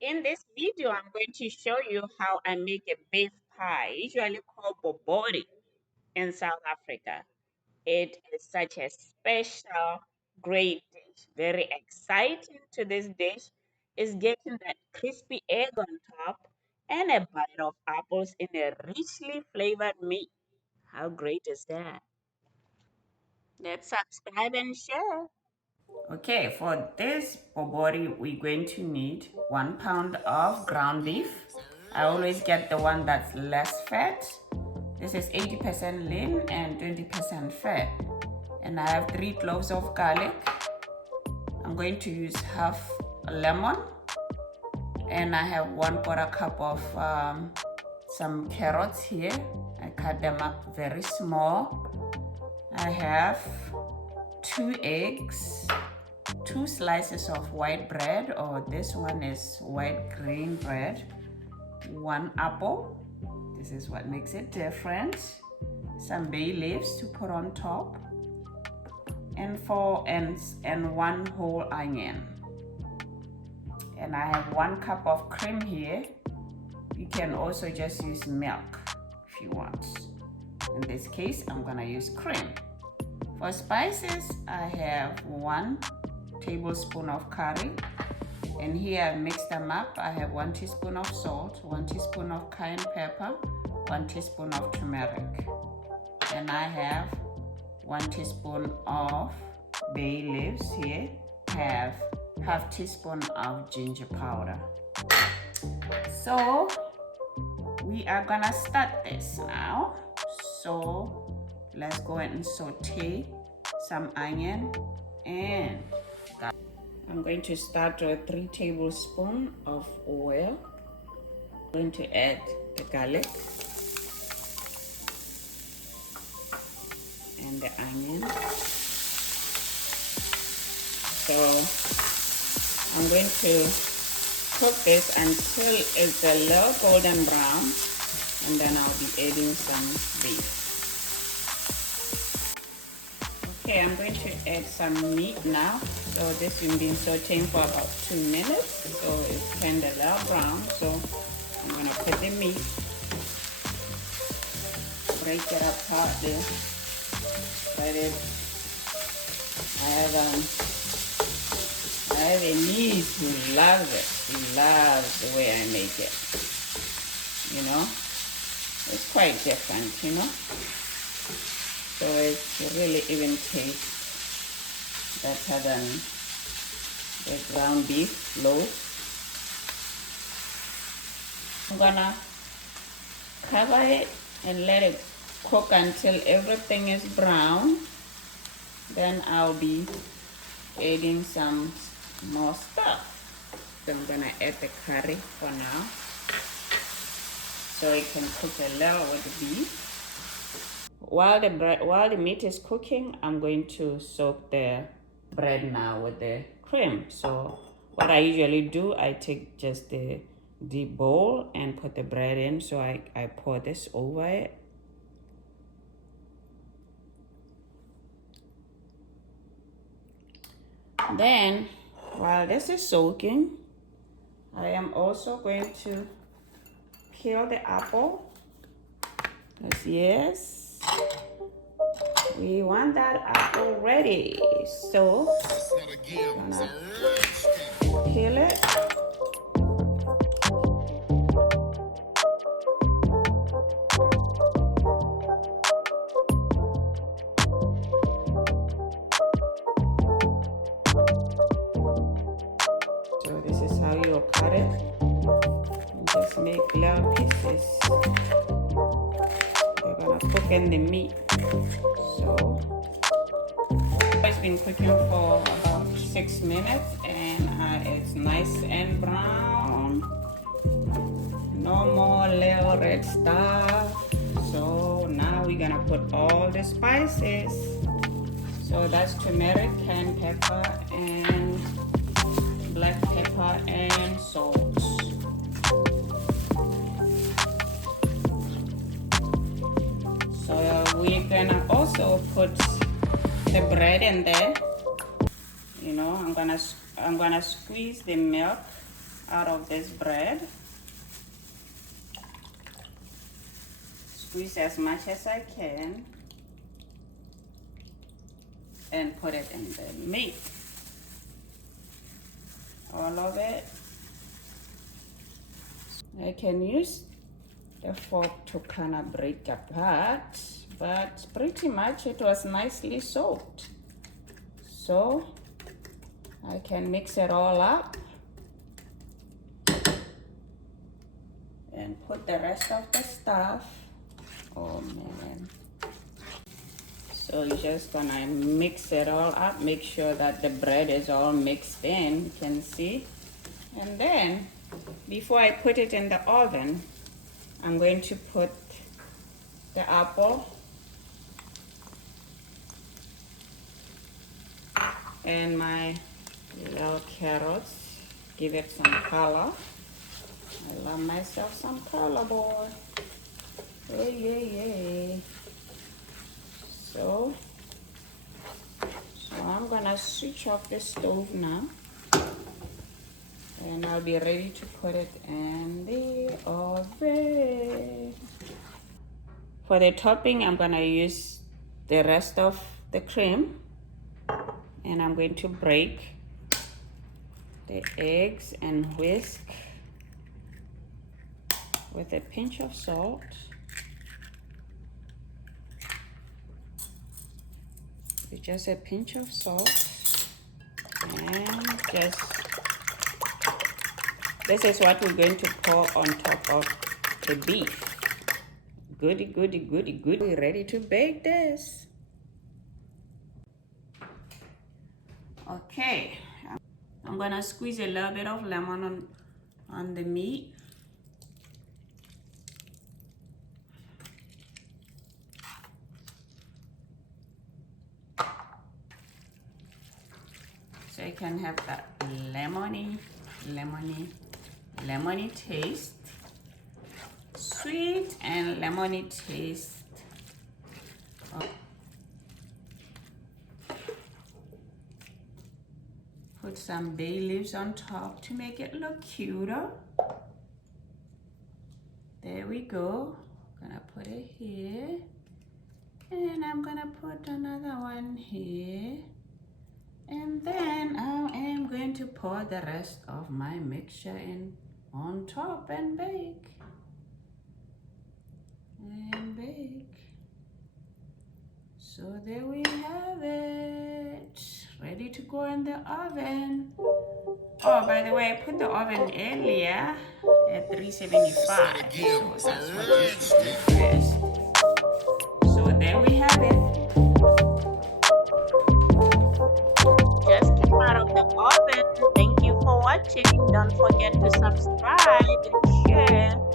In this video, I'm going to show you how I make a beef pie, usually called Bobotie in South Africa. It is such a special, great dish. Very exciting to this dish is getting that crispy egg on top and a bite of apples in a richly flavored meat. How great is that? Let's subscribe and share. Okay, for this Bobotie, we're going to need 1 pound of ground beef. I always get the one that's less fat. This is 80% lean and 20% fat. And I have 3 cloves of garlic. I'm going to use half a lemon. And I have 1/4 cup of some carrots here. I cut them up very small. I have 2 eggs, 2 slices of white bread, or this one is white grain bread, 1 apple, this is what makes it different, some bay leaves to put on top, and 4 ends and 1 whole onion. And I have 1 cup of cream here. You can also just use milk if you want. In this case, I'm gonna use cream. For spices, I have 1 tablespoon of curry, and here I've mixed them up. I have 1 teaspoon of salt, 1 teaspoon of cayenne pepper, 1 teaspoon of turmeric, and I have 1 teaspoon of bay leaves here. I have half teaspoon of ginger powder. So we are gonna start this now. So let's go ahead and saute some onion and garlic. I'm going to start with 3 tablespoons of oil. I'm going to add the garlic and the onion. So I'm going to cook this until it's a little golden brown, and then I'll be adding some beef. Okay, I'm going to add some meat now. So this has been sauteing for about 2 minutes. So it's kind of a little brown. So I'm going to put the meat, break it apart there. But I have a niece who loves it. She loves the way I make it. You know, it's quite different, you know. So it's really even tastes better than the ground beef loaf. I'm gonna cover it and let it cook until everything is brown. Then I'll be adding some more stuff. So I'm gonna add the curry for now, so it can cook a little with the beef. While the meat is cooking, I'm going to soak the bread now with the cream. So what I usually do, I take just the deep bowl and put the bread in. So I pour this over it. Then while this is soaking, I am also going to peel the apple. Yes. We want that apple ready. So I'm gonna peel it. So this is how you cut it. And just make little pieces. They're gonna cook in the meat. So it's been cooking for about 6 minutes, and it's nice and brown. No more little red stuff. So now we're gonna put all the spices. So that's turmeric, cayenne pepper, and black pepper and salt. So we're gonna also put the bread in there. You know, I'm gonna squeeze the milk out of this bread. Squeeze as much as I can and put it in the meat. All of it. I can use the fork to kind of break apart, but pretty much it was nicely soaked. So I can mix it all up and put the rest of the stuff. Oh man. So you're just gonna mix it all up, make sure that the bread is all mixed in, you can see. And then before I put it in the oven, I'm going to put the apple and my little carrots, give it some color. I love myself some color, boy. Yay, yay, yay. So I'm gonna switch off the stove now, and I'll be ready to put it in the oven. For the topping, I'm gonna use the rest of the cream, and I'm going to break the eggs and whisk with a pinch of salt. With just a pinch of salt, and just this is what we're going to pour on top of the beef. Goody, goody, goody, goody. We're ready to bake this. Okay, I'm gonna squeeze a little bit of lemon on the meat. So you can have that lemony taste, sweet and lemony taste. Put some bay leaves on top to make it look cuter. There we go. Gonna put it here, and I'm gonna put another one here. And then I am going to pour the rest of my mixture in on top and bake. And bake. So there we have it. Ready to go in the oven. Oh, by the way, I put the oven earlier at 375. So that's what you should do first. So there we have it. Out of the oven. Thank you for watching. Don't forget to subscribe and share.